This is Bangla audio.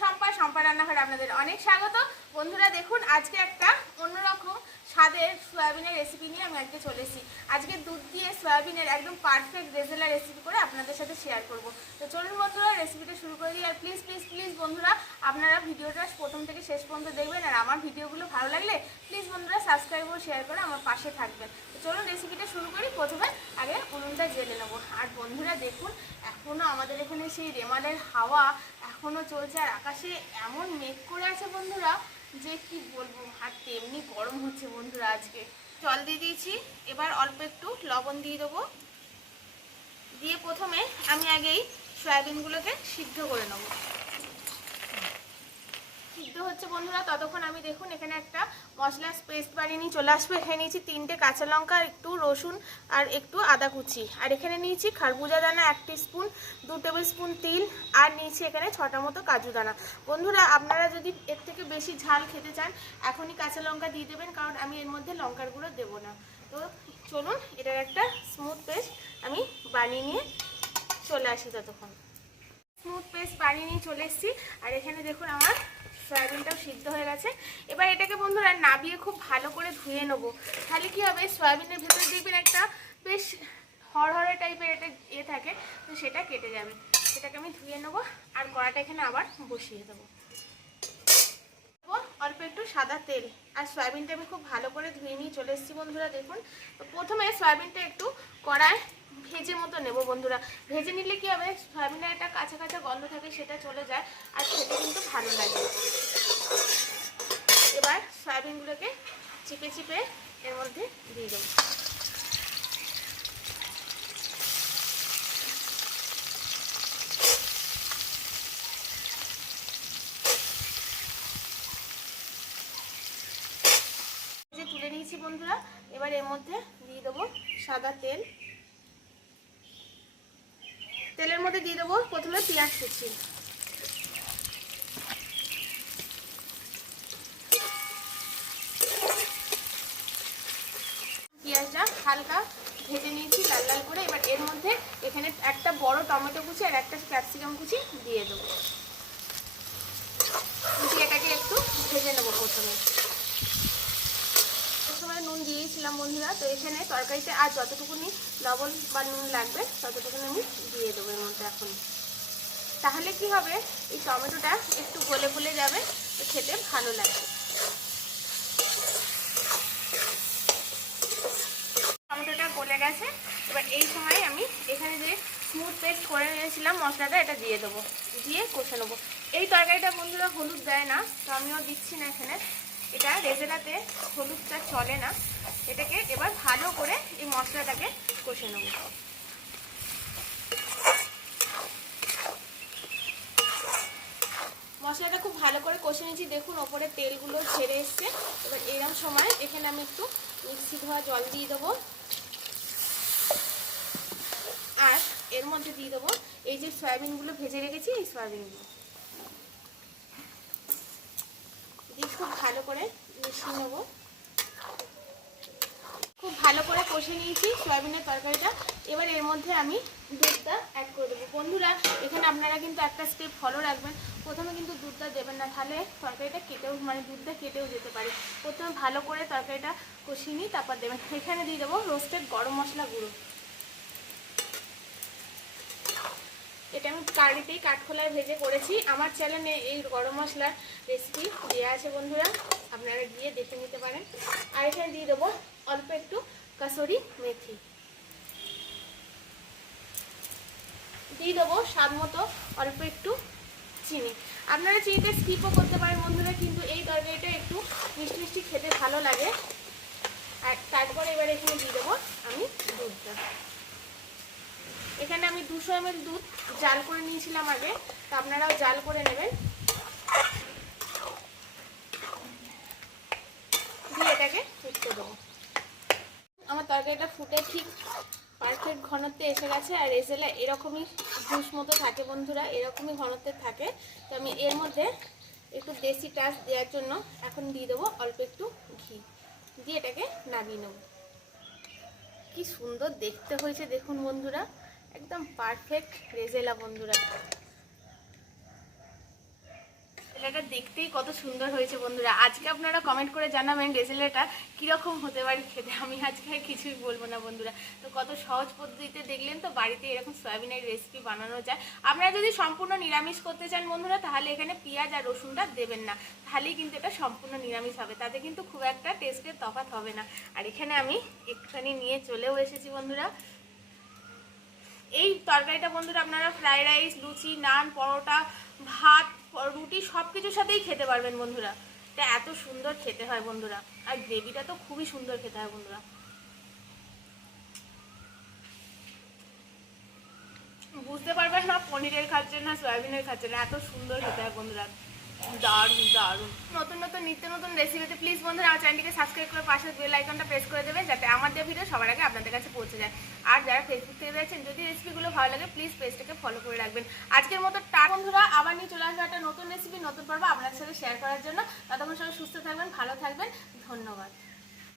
শম্পা শম্পা রান্নাঘরে আপনাদের অনেক স্বাগত। বন্ধুরা দেখুন, আজকে একটা অন্যরকম স্বাদের সয়াবিনের রেসিপি নিয়ে আমি আজকে চলে এসেছি। আজকে দুধ দিয়ে সয়াবিনের একদম পারফেক্ট রেজেলা রেসিপি করে আপনাদের সাথে শেয়ার করব। তো চলুন বন্ধুরা রেসিপিটা শুরু করে দিই আর প্লিজ প্লিজ প্লিজ বন্ধুরা, আপনারা ভিডিওটা প্রথম থেকে শেষ পর্যন্ত দেখবেন আর আমার ভিডিওগুলো ভালো লাগলে প্লিজ বন্ধুরা সাবস্ক্রাইব ও শেয়ার করে আমার পাশে থাকবেন। চলুন রেসিপিটা শুরু করি। প্রথমে আগে উনুনটা জেলে নেব। আর বন্ধুরা, দেখুন এখনও আমাদের এখানে সেই রেমালের হাওয়া এখনও চলছে। আর আকাশে এমন মেঘ করে আছে বন্ধুরা, যে কি বলব, আর তেমনি গরম হচ্ছে বন্ধুরা আজকে। জল দিয়ে দিয়েছি। এবার অল্প একটু লবণ দিয়ে দেবো। দিয়ে প্রথমে আমি আগেই সয়াবিনগুলোকে সিদ্ধ করে নেব। সিদ্ধ হচ্ছে বন্ধুরা, ততক্ষণ আমি দেখুন এখানে একটা মশলা পেস্ট বানিয়ে নিয়ে চলে আসব। এখানে নিয়েছি তিনটে কাঁচা লঙ্কা, একটু রসুন আর একটু আদা কুচি। আর এখানে নিয়েছি খারবুজা দানা এক স্পুন দু টেবিল স্পুন তিল আর নিয়েছি এখানে ছটা মতো কাজু দানা। বন্ধুরা, আপনারা যদি এর থেকে বেশি ঝাল খেতে চান, এখনই কাঁচা লঙ্কা দিয়ে দেবেন, কারণ আমি এর মধ্যে লঙ্কার গুঁড়ো দেবো না। তো চলুন, এটার একটা স্মুথ পেস্ট আমি বানিয়ে নিয়ে চলে আসি ততক্ষণ। স্মুথ পেস্ট বানিয়ে নিয়ে চলে এসেছি। আর এখানে দেখুন আমার সয়াবিনটাও সিদ্ধ হয়ে গেছে। এবার এটাকে বন্ধুরা নাবিয়ে খুব ভালো করে ধুয়ে নেব। তাহলে কী হবে? সয়াবিনের ভেতরে দেখবেন একটা বেশ হরহরে টাইপের এটা ইয়ে থাকে, তো সেটা কেটে যাবে। সেটাকে আমি ধুয়ে নেব আর কড়াটা এখানে আবার বসিয়ে দেবো। অল্প একটু সাদা তেল। আর সয়াবিনটা আমি খুব ভালো করে ধুয়ে নিয়ে চলে এসেছি বন্ধুরা, দেখুন। প্রথমে সয়াবিনটা একটু কড়ায় ভেজে মতো নেব বন্ধুরা। ভেজে নিলে কি হবে? সয়াবিনের একটা কাঁচা কাঁচা গন্ধ থাকে, সেটা চলে যায়, আর খেতে কিন্তু ভালো লাগে। এবার সয়াবিনগুলোকে চিপে চিপে এর মধ্যে দিয়ে দেবো। তুলে নিয়েছি বন্ধুরা, এবার এর মধ্যে দিয়ে দেবো সাদা তেল। তেলের মধ্যে দিয়ে দেবো প্রথমে পেঁয়াজ কুচি। পেঁয়াজটা হালকা ভেজে নিয়েছি, লাল লাল করে। এবার এর মধ্যে এখানে একটা বড় টমেটো কুচি আর একটা ক্যাপসিকাম কুচি দিয়ে দেবো। কুচি এটাকে একটু ভেজে নেব প্রথমে। সময় নুন দিয়েছিলাম বন্ধুরা, তো এখানে তরকারিতে আর যতটুকুনি লবণ বা নুন লাগবে, ততটুকুনি আমি দিয়ে দেবো এর মধ্যে এখন। তাহলে কি হবে? এই টমেটোটা একটু গলে গলে যাবে খেতে ভালো লাগবে। টমেটোটা গলে গেছে, এবার এই সময় আমি এখানে যে স্মুথ পেস্ট করে নিয়েছিলাম মশলাটা, এটা দিয়ে দেবো, দিয়ে কষে নেব। এই তরকারিটা বন্ধুরা হলুদ দেয় না, তো আমিও দিচ্ছি না এখানে। এটা রেজেলাতে হলুদটা চলে না। এটাকে এবার ভালো করে এই মশলাটাকে কষে নেব। মশলাটা খুব ভালো করে কষে নিয়েছি। দেখুন, ওপরে তেলগুলো ছেড়ে এসছে। এবার এরকম সময় এখানে আমি একটু মিক্সি ধোয়া জল দিয়ে দেবো। আর এর মধ্যে দিয়ে দেবো এই যে সয়াবিনগুলো ভেজে রেখেছি, এই সয়াবিনগুলো। খুব ভালো করে মিশিয়ে নেব। খুব ভালো করে কষে নিয়েছি সয়াবিনের তরকারিটা। এবার এর মধ্যে আমি দুধটা অ্যাড করে দেবো। বন্ধুরা, এখানে আপনারা কিন্তু একটা স্টেপ ফলো রাখবেন। প্রথমে কিন্তু দুধটা দেবেন না, তাহলে তরকারিটা কেটেও মানে দুধটা কেটেও যেতে পারে। প্রথমে ভালো করে তরকারিটা কষিয়ে নিই তারপর দেবেন। এখানে দিয়ে দেবো রোস্টেড গরম মশলা গুঁড়ো। এটা আমি কারিতেই কাঠখোলায় ভেজে করেছি। আমার চ্যানেলে এই গরম মশলার রেসিপি দেওয়া আছে বন্ধুরা, আপনারা গিয়ে দেখে নিতে পারেন। আর এখানে দিয়ে দেবো অল্প একটু কাসরি মেথি। দিয়ে দেবো স্বাদ মতো অল্প একটু চিনি। আপনারা চিনিটা স্কিপও করতে পারেন বন্ধুরা, কিন্তু এই তরকারিটা একটু মিষ্টি মিষ্টি খেতে ভালো লাগে। আর তারপরে এবার এখানে দিয়ে দেবো আমি এখানে আমি দুশো এম দুধ জাল করে নিয়েছিলাম আগে। তো আপনারাও জাল করে নেবেন। দিয়ে এটাকে ফুটতে দেবো। আমার তরকারিটা ফুটে ঠিক পারফেক্ট ঘনত্বে এসে গেছে, আর রেজেলা এরকমই জুস মতো থাকে বন্ধুরা, এরকমই ঘনত্বে থাকে। তো আমি এর মধ্যে একটু দেশি টাচ দেওয়ার জন্য এখন দিয়ে দেবো অল্প একটু ঘি। দিয়ে এটাকে নামিয়ে নেব। কি সুন্দর দেখতে হয়েছে দেখুন বন্ধুরা। একদম পারফেক্ট রেজেলা বন্ধুরা। তরকারিটা দেখতেই কত সুন্দর হয়েছে বন্ধুরা। আজকে আপনারা কমেন্ট করে জানাবেন রেজেলাটা কীরকম হতে পারে খেতে। আমি আজকে আর কিছুই বলব না বন্ধুরা। তো কত সহজ পদ্ধতিতে দেখলেন তো, বাড়িতে এরকম সয়াবিনের রেসিপি বানানো যায়। আপনারা যদি সম্পূর্ণ নিরামিষ করতে চান বন্ধুরা, তাহলে এখানে পেঁয়াজ আর রসুনটা দেবেন না। তাহলেই কিন্তু এটা সম্পূর্ণ নিরামিষ হবে। তাতে কিন্তু খুব একটা টেস্টের তফাৎ হবে না। আর এখানে আমি একটুখানি নিয়ে চলেও এসেছি বন্ধুরা। এই তরকারিটা বন্ধুরা আপনারা ফ্রাইড রাইস লুচি, নান, পরোটা, ভাত রুটি সব কিছুর সাথেই খেতে পারবেন বন্ধুরা। এটা এত সুন্দর খেতে হয় বন্ধুরা। আর গ্রেভিটা তো খুবই সুন্দর খেতে হয় বন্ধুরা। বুঝতে পারবেন না, পনিরের খাচ্ছেন না, সয়াবিনের খাচ্ছেন এত সুন্দর খেতে হয় বন্ধুরা। দারুণ দারুণ। নতুন নতুন নিত্য নতুন রেসিপিতে প্লিজ বন্ধুরা আমার চ্যানেলটিকে সাবস্ক্রাইব করে পাশে বেল আইকনটা প্রেস করে দেবেন যাতে আমার দেওয়া ভিডিও সবার আগে আপনাদের কাছে পৌঁছে যায়। আর যারা ফেসবুক থেকে দেখছেন, যদি রেসিপিগুলো ভালো লাগে প্লিজ পেজটাকে ফলো করে রাখবেন। আজকের মতো টা বন্ধুরা, আবার নিয়ে চলে আসবে একটা নতুন রেসিপি নতুন পর্ব আপনাদের সাথে শেয়ার করার জন্য। ততক্ষণ সবাই সুস্থ থাকবেন, ভালো থাকবেন, ধন্যবাদ।